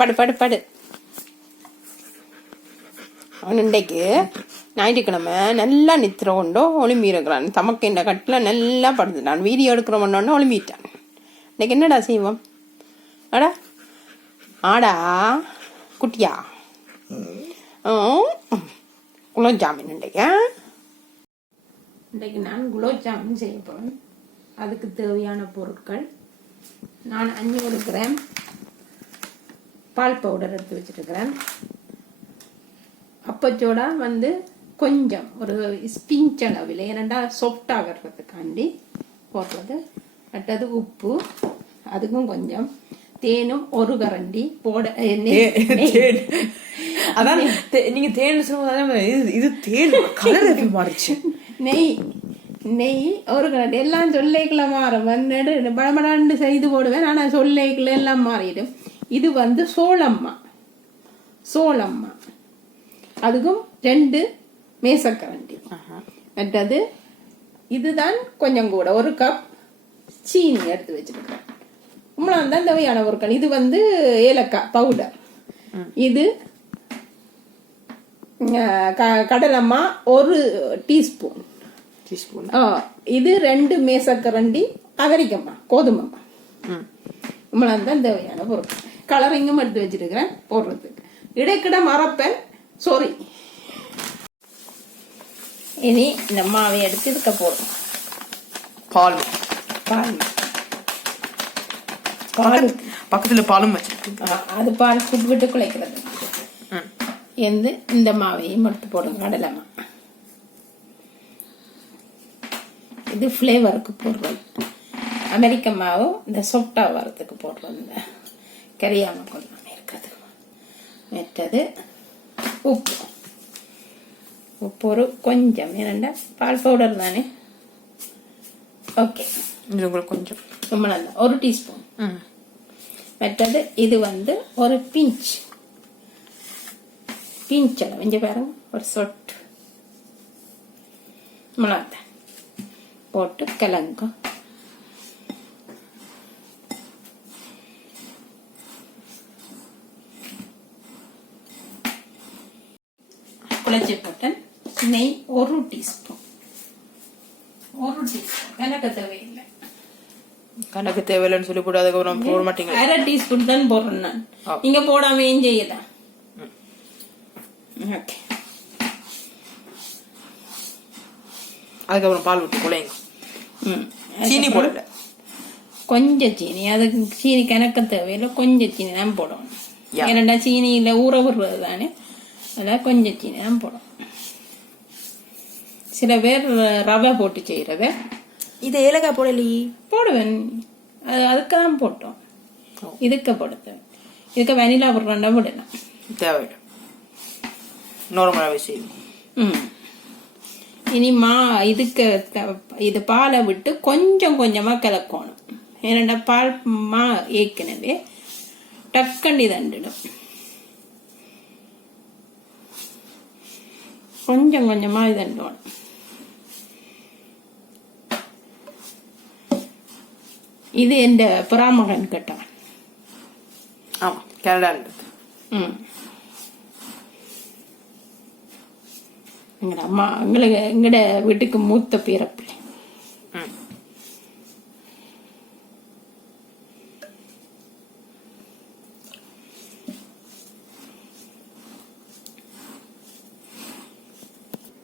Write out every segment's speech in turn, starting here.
படு படு படு. அவன் இன்றைக்கு ஞாயிற்றுக்கிழமை நல்லா நித்திர கொண்டோ ஒளிம்பியிருக்கிறான். தமக்கு இந்த கட்டில் நல்லா படுத்துட்டான். வீடியோ எடுக்கிறவனோன்னு ஒளிம்பிட்டான். இன்றைக்கு என்னடா செய்வோம்? ஆடா ஆடா குட்டியா குலோப் ஜாமுன். இன்றைக்கு நான் குலோப் ஜாமுன் செய்ய போகிறேன். அதுக்கு தேவையான பொருட்கள் நான் 500 கிராம் பால் பவுடர் எடுத்து வச்சுருக்கிறேன். அப்பச்சோடா கொஞ்சம் ஒரு ஸ்பிஞ்ச் அளவில், ஏனண்டா சாஃப்டாக வர்றதுக்காண்டி போடுறது. மற்றது உப்பு, அதுக்கும் கொஞ்சம் தேனும் ஒரு கரண்டி போட. அதான் நீங்க தேன் சொல்லுங்க, இது தேன் கலர் மாறிச்சு. நெய் நெய் ஒரு கரண்டி. எல்லாம் சொல்லைக்குள்ள மாறும். படபடாண்டு செய்து போடுவேன், ஆனால் சொல்லைக்குள்ள எல்லாம் மாறிடும். இது சோளம்மா அதுக்கும் 2 மேசக்கரண்டி. மற்றது இதுதான் கொஞ்சம் கூட 1 கப் சீனி எடுத்து வச்சிருக்கிறேன். உம்மளாம் தான் தேவையான பொருட்கள். இது ஏலக்காய் பவுடர். இது கடலம்மா 1 டீஸ்பூன். இது 2 மேசக்கரண்டி அவரிக்கம்மா கோதுமைம்மா. உம்மளாம் தான் தேவையான பொருட்கள். கலரிங்கும் எடுத்து வச்சிருக்கிறேன் போடுறதுக்கு. இடைக்கிட மறப்பேன், சாரி. இனி இந்த மாவை எடுத்து இதுக்க போடுறோம். பால் பக்கத்துல பாலும் வச்சிருக்கு. அது பால் விட்டு குழைக்கிறது. இந்த மாவையும் எடுத்து போடுங்க. கடலைமா இது ஃப்ளேவருக்கு போடுறது. அமெரிக்க மாவு இந்த சொப்டா வரத்துக்கு போடுறது, இந்த கரியாம கொஞ்சம் இருக்கிறது. மற்றது உப்பு ஒரு கொஞ்சம், ஏனண்டா பால் பவுடர் தானே. ஓகே, கொஞ்சம் ரொம்ப நல்லா 1 டீஸ்பூன். மற்றது இது ஒரு பிஞ்ச் அளவு. இங்க பாருங்க, ஒரு சொட்டு மிளகாய் போட்டு கலங்க. குழச்சி போட்டேன். நெய் 1 டீஸ்பூன். கணக்கு தேவையில்லை. கணக்கு தேவையில்லைன்னு சொல்லி போட்டு அதுக்கப்புறம் போட மாட்டீங்க. 1/2 டீஸ்பூன் தான் போடுறேன் நான். நீங்க போடாம ஏன் செய்யலாம். ஓகே, அதுக்கப்புறம் பால் விட்டு குழைங்க. சீனி போடல, கொஞ்சம் சீனி. அதுக்கு சீனி கணக்கு தேவையில்லை, கொஞ்சம் சீனி தான் போடணும். ஏன்னா சீனியில ஊற விடுறது தானே, அதான் கொஞ்சம் சீனி தான் போடணும். சில பேர் ரவை போட்டு செய்யறத. இது ஏலக்காய் போடலையே. போடுவேன், அதுக்கு தான் போட்டோம். இதுக்கு போடுவேன். இதுக்கு வெனிலா போடுறா விடலாம், தேவையில்லை, நார்மலாகவே செய்யும். இனி இதுக்கு இது பாலை விட்டு கொஞ்சம் கொஞ்சமா கலக்கணும். ஏன்னா பால் மா ஏற்கனவே டக்கண்டி தண்டிடும். கொஞ்சம் கொஞ்சமா இதண்டோம். இது எந்த புறாமகன் கேட்டான். ஆமா, கனடா. எங்கட அம்மா எங்கட வீட்டுக்கு மூத்த பிறப்பிள்ளை.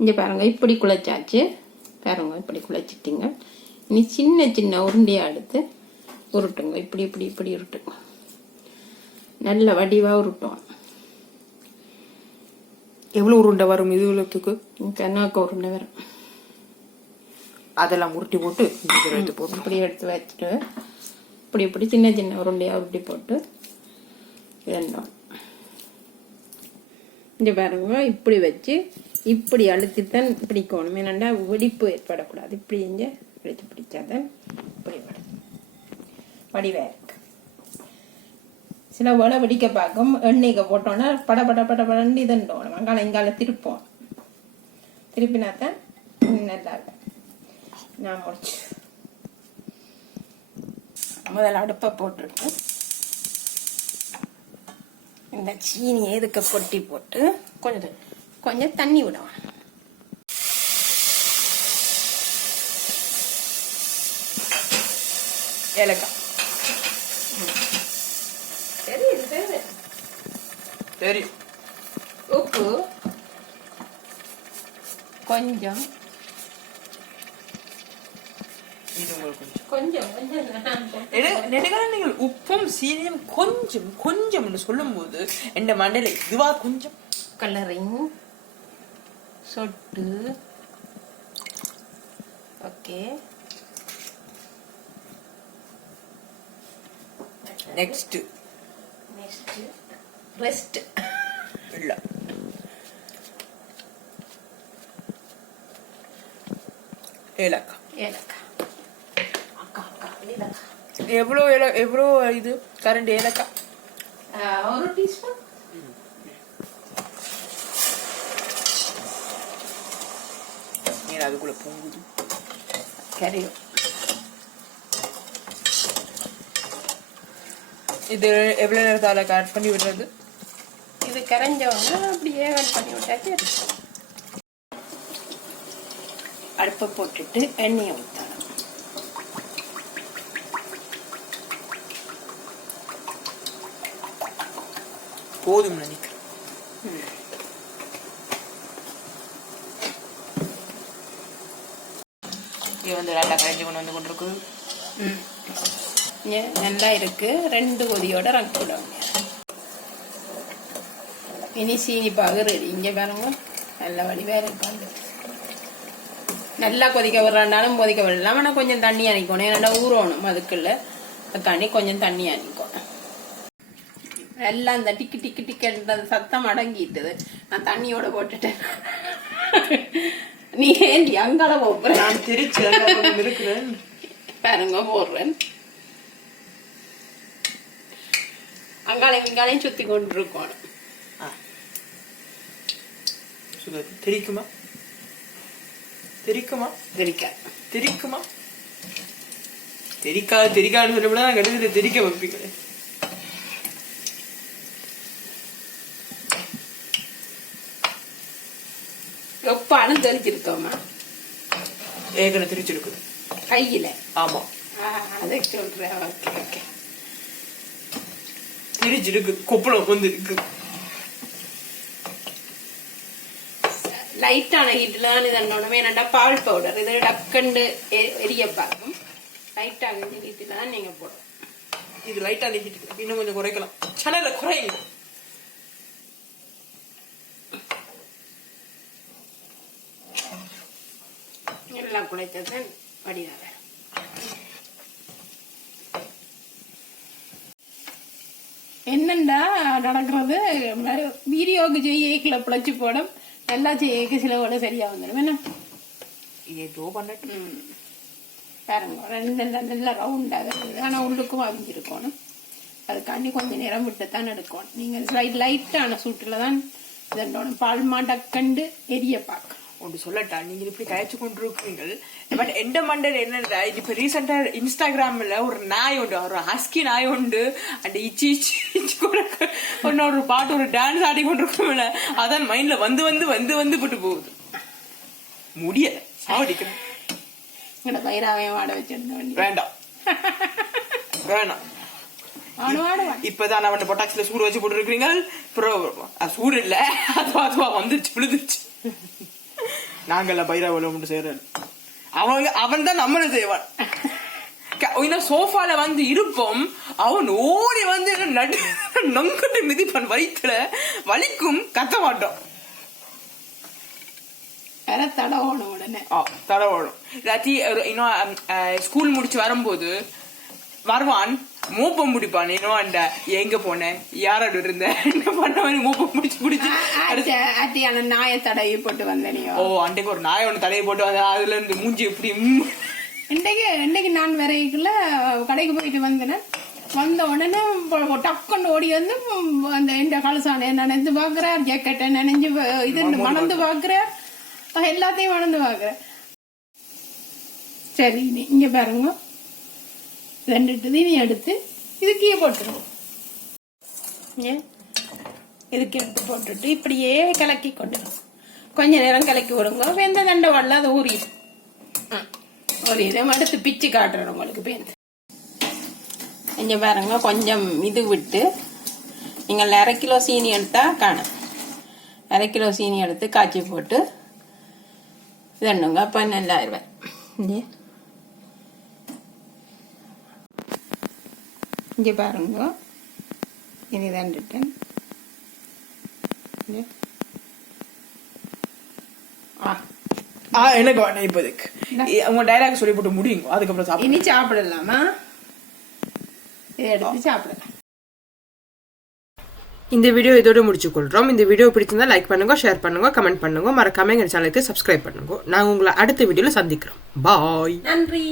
இங்க பாருங்க, இப்படி குழைச்சாச்சு. பாருங்க, இப்படி குழைச்சிட்டீங்க. இனி சின்ன சின்ன உருண்டையா எடுத்து உருட்டுங்க. இப்படி உருட்டுங்க. நல்ல வடிவா உருட்டும். எவ்வளவு உருண்டை வரும் இது உள்ளத்துக்கு? கண்ணாக்க உருண்டை வரும். அதெல்லாம் உருட்டி போட்டு இப்படி எடுத்து வச்சுட்டு இப்படி சின்ன சின்ன உருண்டையா உருட்டி போட்டு இதெல்லாம் இங்க பாருங்க, இப்படி வச்சு இப்படி அழுத்தித்தான் பிடிக்கணும். ஏன்னாண்டா வெடிப்பு ஏற்படக்கூடாது. இப்படி இங்க பிடிச்சாதான் இப்படி வடிவா இருக்கு. சில வேலை வெடிக்க பார்க்கும். எண்ணெய்க்கு போட்டோன்னா படபடன்னு இதண்டோம். வெங்காயம் இங்கால திருப்போம். திருப்பினாத்தான் நல்லா இருக்கும். நான் முடிச்சு முதல்ல அடுப்பை போட்டுட்டு இந்த சீனியை இதுக்கு கொட்டி போட்டு கொஞ்சம் கொஞ்சம் தண்ணி விடணும். ஏலக்காய் சரி உப்பு கொஞ்சம் இது உங்களுக்கு கொஞ்சம் கொஞ்சம் நெடுகால நீங்கள் உப்பும் சீனியும் கொஞ்சம் கொஞ்சம் சொல்லும் போது என் மண்டையில இதுவா கொஞ்சம் கலரிங் சொட்டு. ஓகே, நெக்ஸ்ட் ரெஸ்ட் இல்ல ஏலக்காய். ஏலக்காய். அக்கா ஏலக்காய் எவ்வளோ இது கரண்ட் ஏலக்காய்? 1 டீஸ்பூன். நீர் அதுக்குள்ள பொங்குது கரையும். இது எவ்வளவு நேரத்தால கட் பண்ணி விடுறது? இது கரைஞ்சவங்க அப்படியே கட் பண்ணி விட்டாச்சு. அடுப்பை போட்டுட்டு எண்ணெயை ஊற்றணும். போதும் நினைக்கிறேன். இது வந்து நல்லா கரைஞ்சி கொண்டு வந்து கொண்டிருக்கு. நல்லா இருக்கு. 2 கொதியோட ரங்க விடணும். இனி சீனி பாகு ரெடி. இங்கே பாருங்க, நல்ல வடிவாக இருக்கு. நல்லா கொதிக்க விடுறாலும் கொதிக்க விடலாம். ஆனால் கொஞ்சம் தண்ணி அணிக்கணும், நல்லா ஊறணும். அதுக்குள்ள அதுக்காண்டி கொஞ்சம் தண்ணி அணிக்கணும். எல்லாம் அந்த டிக்கு டிக்கு டிக்குன்றது சத்தம் அடங்கிட்டுது. நான் தண்ணியோட போட்டுட்டேன். நீ ஏன் அங்கால போறேன்? நான் திருச்சி இருக்கிறேன் பாருங்க, போடுறேன். அங்காளையும் இங்காலையும் சுத்தி கொண்டு இருக்கணும். தெரிக்குமா? தெரிக்குமா? தெரிக்குமா? தெரிக்கான்னு சொல்லப்பட நான் கடைசியில தெரிக்க வைப்பீங்க. எப்பானும் தெரிஞ்சிருக்கோமா? ஏற்கனவே தெரிச்சிருக்குது கையில. ஆமா, அதை சொல்றேன். ஓகே ஓகே, தெரிஞ்சிருக்கு. கொப்பளம் வந்து இருக்கு. லைட்டான ஹீட்லாம் இதனோடமே என்னடா பால் பவுடர் இது டக்கண்டு எரிய பார்க்கும். லைட்டான ஹீட்ல தான் நீங்க போடணும். இது லைட்டா நீக்கிட்டு இன்னும் கொஞ்சம் குறைக்கலாம். சேனல்ல குறையுங்க. எல்லாம் குழைத்தது வடிவாக. என்னண்டா நடக்கிறது? வீடியோக்கு செய்யல பிழைச்சி போடும், நல்லா செய்ய சில கூட சரியா வந்துடும். என்ன ஏதோ பண்ணட்டு பாருங்க, 2 நல்லா ரவுண்டாக இருக்குது. ஆனால் உள்ளுக்கும் அவிஞ்சிருக்கணும். அதுக்காண்டி கொஞ்சம் நேரம் விட்டுத்தான் எடுக்கணும். நீங்கள் லைட்டான சூட்டில் தான் இதோட பால் மாட்டக்கண்டு எரிய பார்க்க ஒன்று சொல்லட்டா. நீங்க இப்படி கழிச்சு கொண்டு இருக்கீங்க. பட் எந்த மண்டல் என்னடா, இப்ப ரீசெண்டா இன்ஸ்டாகிராம்ல ஒரு நாய் உண்டு, ஒரு ஹஸ்கி நாய் உண்டு. அந்த இச்சி இச்சி இச்சி கூட ஒரு பாட்டு, ஒரு டான்ஸ் ஆடி கொண்டு இருக்கோம்ல, அதான் மைண்ட்ல வந்து வந்து வந்து வந்து போட்டு போகுது. முடியல, சாவடிக்கிறேன். பயிராவையும் வாட வச்சிருந்த வேண்டாம் வேணாம். இப்பதான் அவன் பொட்டாக்ஸ்ல சூடு வச்சு போட்டு இருக்கிறீங்க. சூடு இல்ல, அதுவா வந்துருச்சு, விழுந்துருச்சு. நாங்கெல்லாம் பைராவல மட்டும் செய்யறேன். அவன் தான் நம்மள செய்வான். சோஃபால வந்து இருப்போம், அவன் ஓடி வந்து நொங்கிட்டு மிதிப்பான். வயிற்றுல வலிக்கும், கத்த மாட்டோம். தடவணும் உடனே, தடவணும். இன்னும் ஸ்கூல் முடிச்சு வரும்போது வருவான், மூப்பம் முடிப்பான். இன்னும் அந்த எங்க போனேன், யாரோட இருந்தேன், என்ன பண்ண மூப்பம் முடிச்சு நாயை தடவி போட்டு வந்தேனியோ. அன்றைக்கு ஒரு நாயை ஒண்ணு தடவி போட்டு வந்தேன். அதுல இருந்து மூஞ்சி எப்படி இன்னைக்கு நான் வரைக்குள்ள கடைக்கு போயிட்டு வந்தேன். வந்த உடனே டக்குன்னு ஓடி வந்து அந்த இந்த கலசானை நினைந்து பாக்குறார், ஜாக்கெட்டை நினைஞ்சு இது மணந்து பாக்குறார், எல்லாத்தையும் மணந்து பாக்குறேன். சரி, இங்க பாருங்க, 2 தீனி எடுத்து இது கீழே போட்டுருவோம். இதுக்கு எடுத்து போட்டுட்டு இப்படியே கலக்கி கொண்டு கொஞ்ச நேரம் கலக்கி விடுங்க. வெந்த தண்டை வரல அது ஊறிடும். ஊறிடும். எடுத்து பிச்சு காட்டுறேன் உங்களுக்கு பேந்து. இங்கே பாருங்க கொஞ்சம் இது விட்டு நீங்கள் 1/2 கிலோ சீனி எடுத்தா காணும். 1/2 கிலோ சீனி எடுத்து காய்ச்சி போட்டு இதண்ணுங்க. அப்போ நல்லாயிருவேன். இங்கே பாருங்க இனி தண்டுட்டேன். எனக்கு வேணாம் இப்போதைக்கு. உங்க டைலாக் சொல்லி போட்டு முடியுங்க. அதுக்கப்புறம் சாப்பிடு. இனி சாப்பிடலாமா? இதை எடுத்து சாப்பிடலாம். இந்த வீடியோ இதோட முடிச்சுக்கொள்றோம். இந்த வீடியோ பிடிச்சிருந்தா லைக் பண்ணுங்க, ஷேர் பண்ணுங்க, கமெண்ட் பண்ணுங்க, மறக்காம எங்க சேனலுக்கு சப்ஸ்கிரைப் பண்ணுங்க. நாங்க உங்களை அடுத்த வீடியோல சந்திக்கிறோம். பாய். நன்றி.